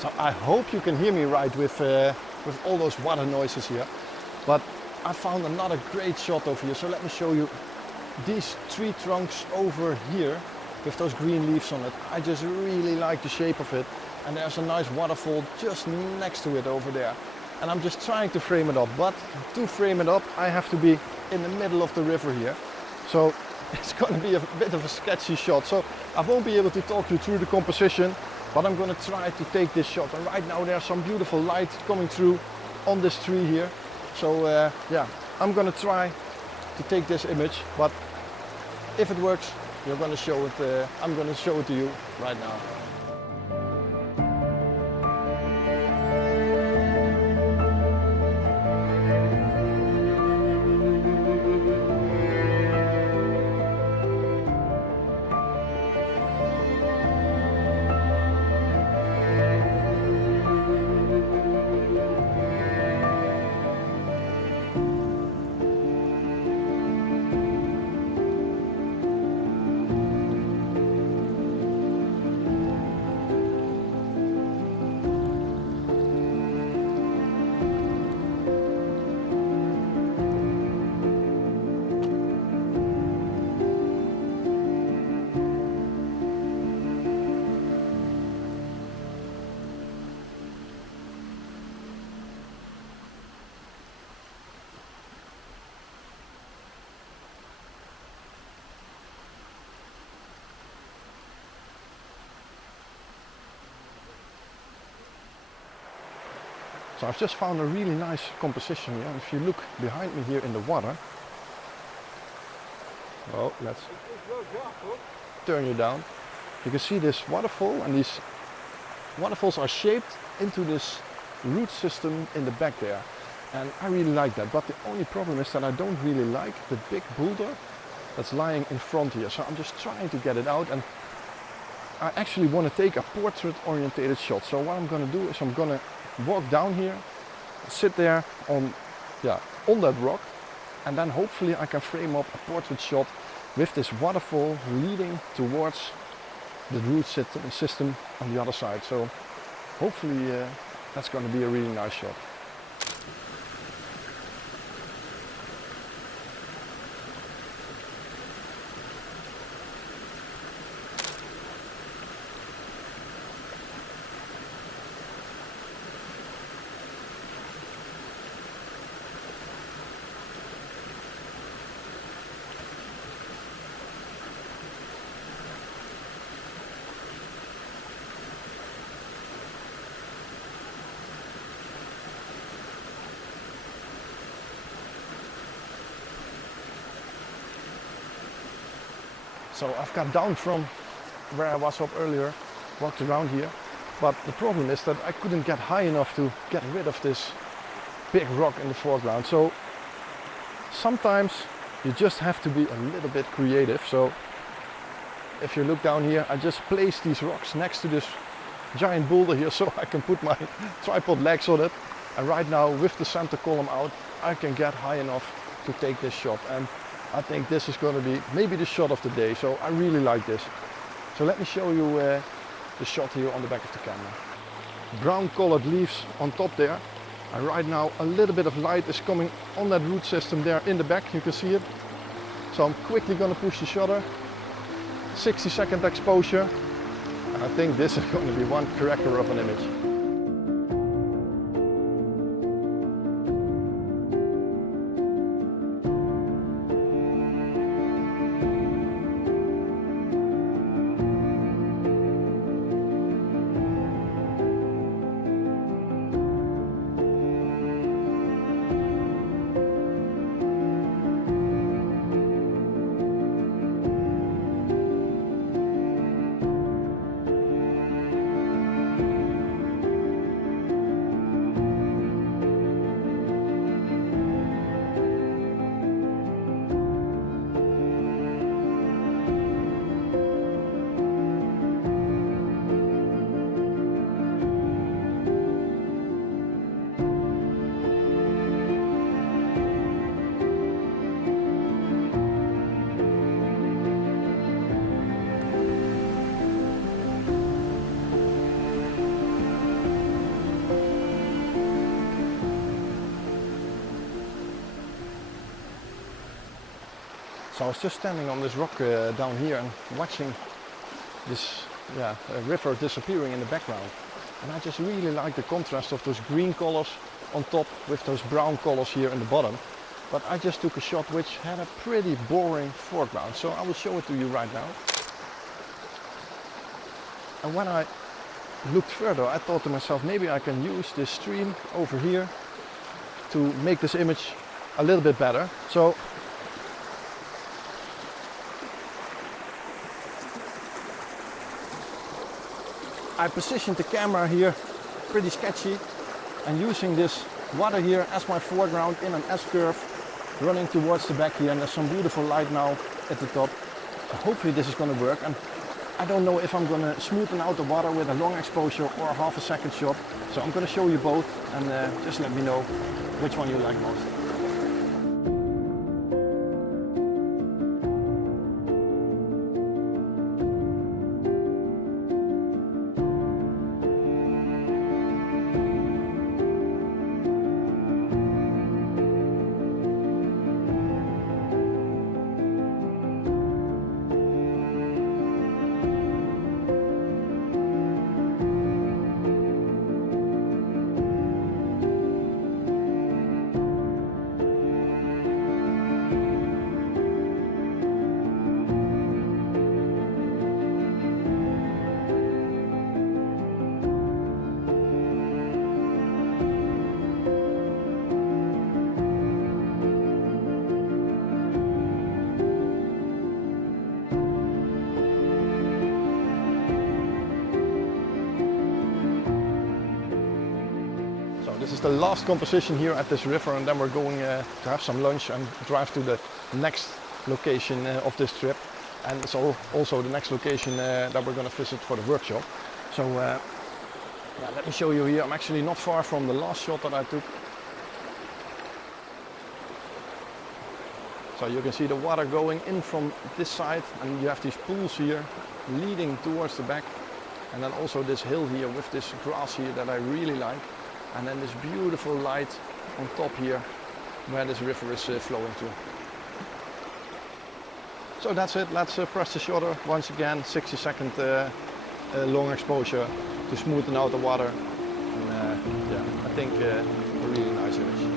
So I hope you can hear me right with all those water noises here. But I found another great shot over here. So let me show you these tree trunks over here with those green leaves on it. I just really like the shape of it. And there's a nice waterfall just next to it over there. And I'm just trying to frame it up. But to frame it up, I have to be in the middle of the river here. So it's going to be a bit of a sketchy shot. So I won't be able to talk you through the composition, but I'm going to try to take this shot. And right now there's some beautiful light coming through on this tree here. So yeah, I'm going to try to take this image, but if it works, you're going to show it. I'm going to show it to you right now. So I've just found a really nice composition here. If you look behind me here in the water, well, let's turn you down. You can see this waterfall, and these waterfalls are shaped into this root system in the back there. And I really like that, but the only problem is that I don't really like the big boulder that's lying in front here. So I'm just trying to get it out, and I actually want to take a portrait orientated shot. So what I'm going to do is I'm going to walk down here, sit there on that rock, and then hopefully I can frame up a portrait shot with this waterfall leading towards the root system on the other side. So hopefully that's going to be a really nice shot. So I've got down from where I was up earlier, walked around here, but the problem is that I couldn't get high enough to get rid of this big rock in the foreground. So sometimes you just have to be a little bit creative. So if you look down here, I just placed these rocks next to this giant boulder here so I can put my tripod legs on it. And right now, with the center column out, I can get high enough to take this shot. And I think this is going to be maybe the shot of the day. So I really like this. So let me show you the shot here on the back of the camera. Brown colored leaves on top there. And right now a little bit of light is coming on that root system there in the back. You can see it. So I'm quickly going to push the shutter. 60-second exposure. And I think this is going to be one cracker of an image. So I was just standing on this rock down here and watching this river disappearing in the background. And I just really like the contrast of those green colors on top with those brown colors here in the bottom. But I just took a shot which had a pretty boring foreground, so I will show it to you right now. And when I looked further, I thought to myself, maybe I can use this stream over here to make this image a little bit better. So I positioned the camera here pretty sketchy and using this water here as my foreground in an S-curve running towards the back here, and there's some beautiful light now at the top. So hopefully this is going to work, and I don't know if I'm going to smoothen out the water with a long exposure or a half a second shot. So I'm going to show you both, and just let me know which one you like most. This is the last composition here at this river, and then we're going to have some lunch and drive to the next location of this trip, and it's also the next location that we're going to visit for the workshop. So let me show you here. I'm actually not far from the last shot that I took. So you can see the water going in from this side, and you have these pools here leading towards the back, and then also this hill here with this grass here that I really like. And then this beautiful light on top here where this river is flowing to. So that's it. Let's press the shutter once again. 60-second long exposure to smoothen out the water. And I think a really nice image.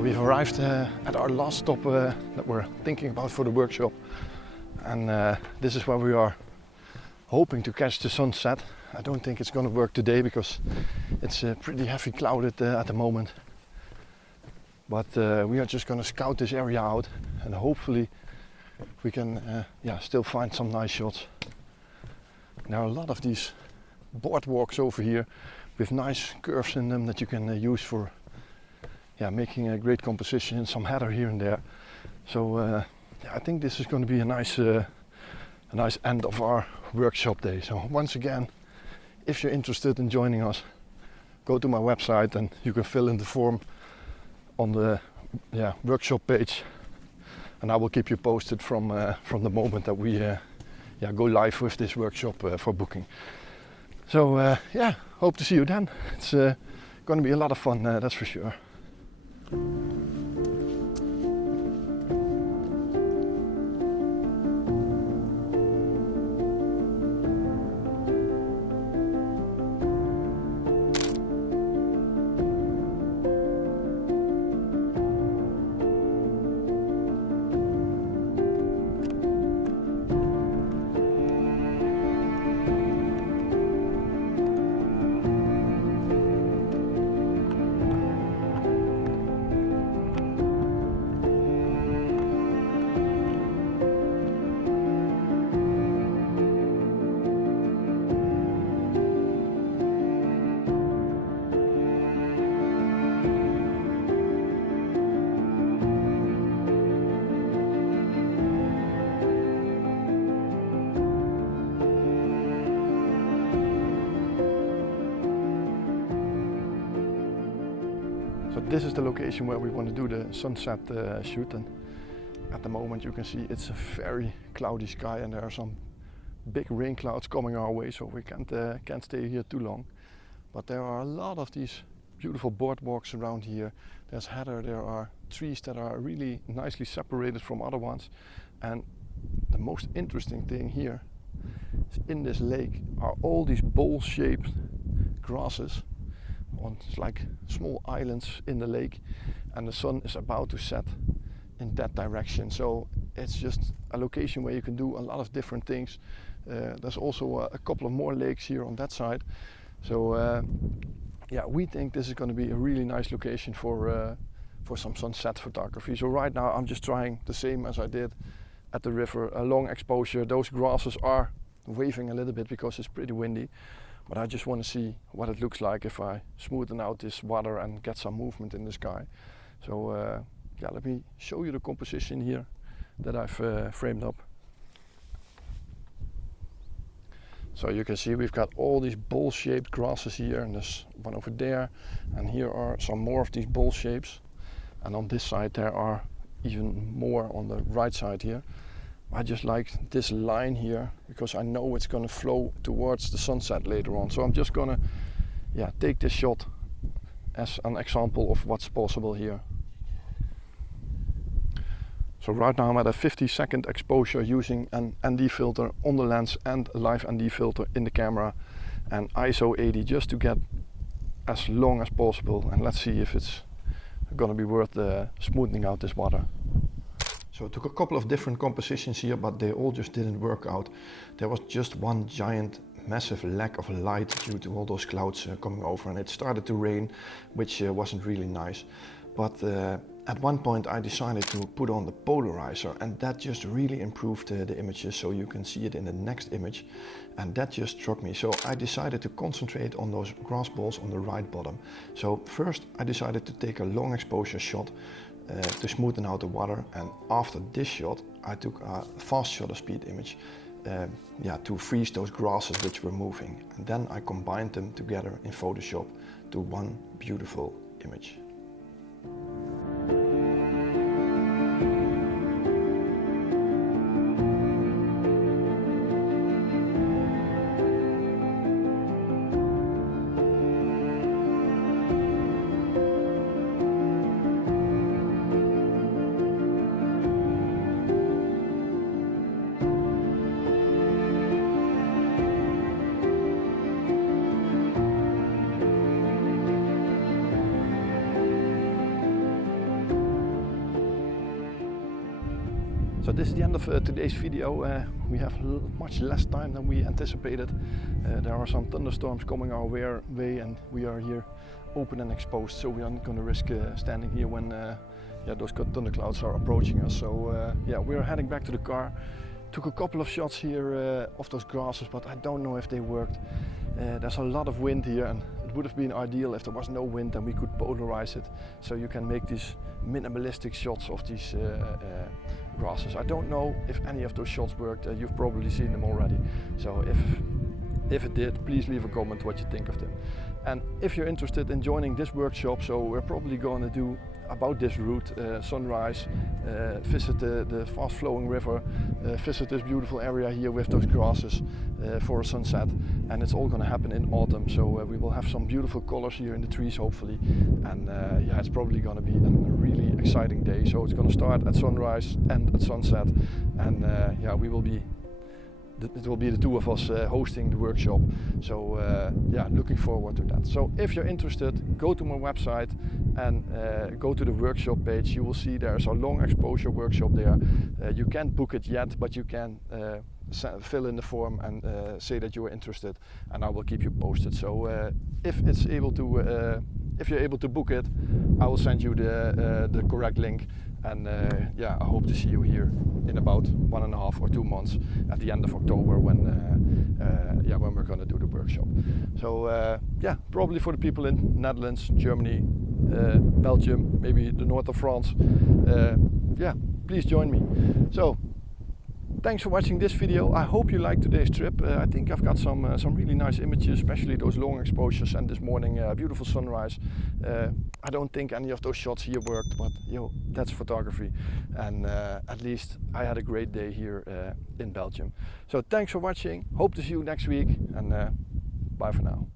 We've arrived at our last stop that we're thinking about for the workshop, and this is where we are hoping to catch the sunset. I don't think it's going to work today because it's pretty heavy clouded at the moment, but we are just going to scout this area out, and hopefully we can still find some nice shots. There are a lot of these boardwalks over here with nice curves in them that you can use for making a great composition and some header here and there. So I think this is going to be a nice end of our workshop day. So once again, if you're interested in joining us, go to my website and you can fill in the form on the workshop page, and I will keep you posted from the moment that we go live with this workshop for booking. So hope to see you then. It's going to be a lot of fun, that's for sure. this is the location where we want to do the sunset shoot, and at the moment you can see it's a very cloudy sky and there are some big rain clouds coming our way, so we can't stay here too long. But there are a lot of these beautiful boardwalks around here. There's heather, there are trees that are really nicely separated from other ones, and the most interesting thing here is in this lake are all these bowl-shaped grasses on like small islands in the lake, and the sun is about to set in that direction. So it's just a location where you can do a lot of different things. There's also a couple of more lakes here on that side. So yeah, we think this is going to be a really nice location for some sunset photography. So right now I'm just trying the same as I did at the river, a long exposure. Those grasses are waving a little bit because it's pretty windy, but I just want to see what it looks like if I smoothen out this water and get some movement in the sky. So yeah, let me show you the composition here that I've framed up. So you can see we've got all these bowl-shaped grasses here, and there's one over there, and here are some more of these bowl shapes, and on this side there are even more on the right side here. I just like this line here because I know it's going to flow towards the sunset later on. So I'm just going to take this shot as an example of what's possible here. So right now I'm at a 50-second exposure using an ND filter on the lens and a live ND filter in the camera, and ISO 80 just to get as long as possible, and let's see if it's going to be worth smoothing out this water. So I took a couple of different compositions here, but they all just didn't work out. There was just one giant massive lack of light due to all those clouds coming over, and it started to rain, which wasn't really nice. But at one point I decided to put on the polarizer, and that just really improved the images, so you can see it in the next image, and that just struck me. So I decided to concentrate on those grass balls on the right bottom. So first I decided to take a long exposure shot to smoothen out the water, and after this shot I took a fast shutter speed image to freeze those grasses which were moving, and then I combined them together in Photoshop to one beautiful image. So this is the end of today's video. We have much less time than we anticipated. There are some thunderstorms coming our way, and we are here open and exposed, so we aren't going to risk standing here when those thunderclouds are approaching us. So we're heading back to the car. Took a couple of shots here of those grasses, but I don't know if they worked. There's a lot of wind here, and it would have been ideal if there was no wind and we could polarize it, so you can make these minimalistic shots of these grasses. I don't know if any of those shots worked. You've probably seen them already. So if it did, please leave a comment what you think of them. And if you're interested in joining this workshop, so we're probably going to do about this route, sunrise, visit the fast flowing river, visit this beautiful area here with those grasses for a sunset, and it's all going to happen in autumn, so we will have some beautiful colors here in the trees hopefully, and it's probably going to be a really exciting day. So it's going to start at sunrise and at sunset, and it will be the two of us hosting the workshop. So looking forward to that. So if you're interested, go to my website and go to the workshop page. You will see there's a long exposure workshop there. You can't book it yet, but you can fill in the form and say that you are interested, and I will keep you posted. So if you're able to book it, I will send you the correct link. And I hope to see you here in about 1.5 or 2 months at the end of October when we're going to do the workshop. So probably for the people in Netherlands, Germany, Belgium, maybe the north of France, please join me. So thanks for watching this video. I hope you liked today's trip. I think I've got some really nice images, especially those long exposures, and this morning beautiful sunrise. I don't think any of those shots here worked, but that's photography, and at least I had a great day here in Belgium. So thanks for watching. Hope to see you next week, and bye for now.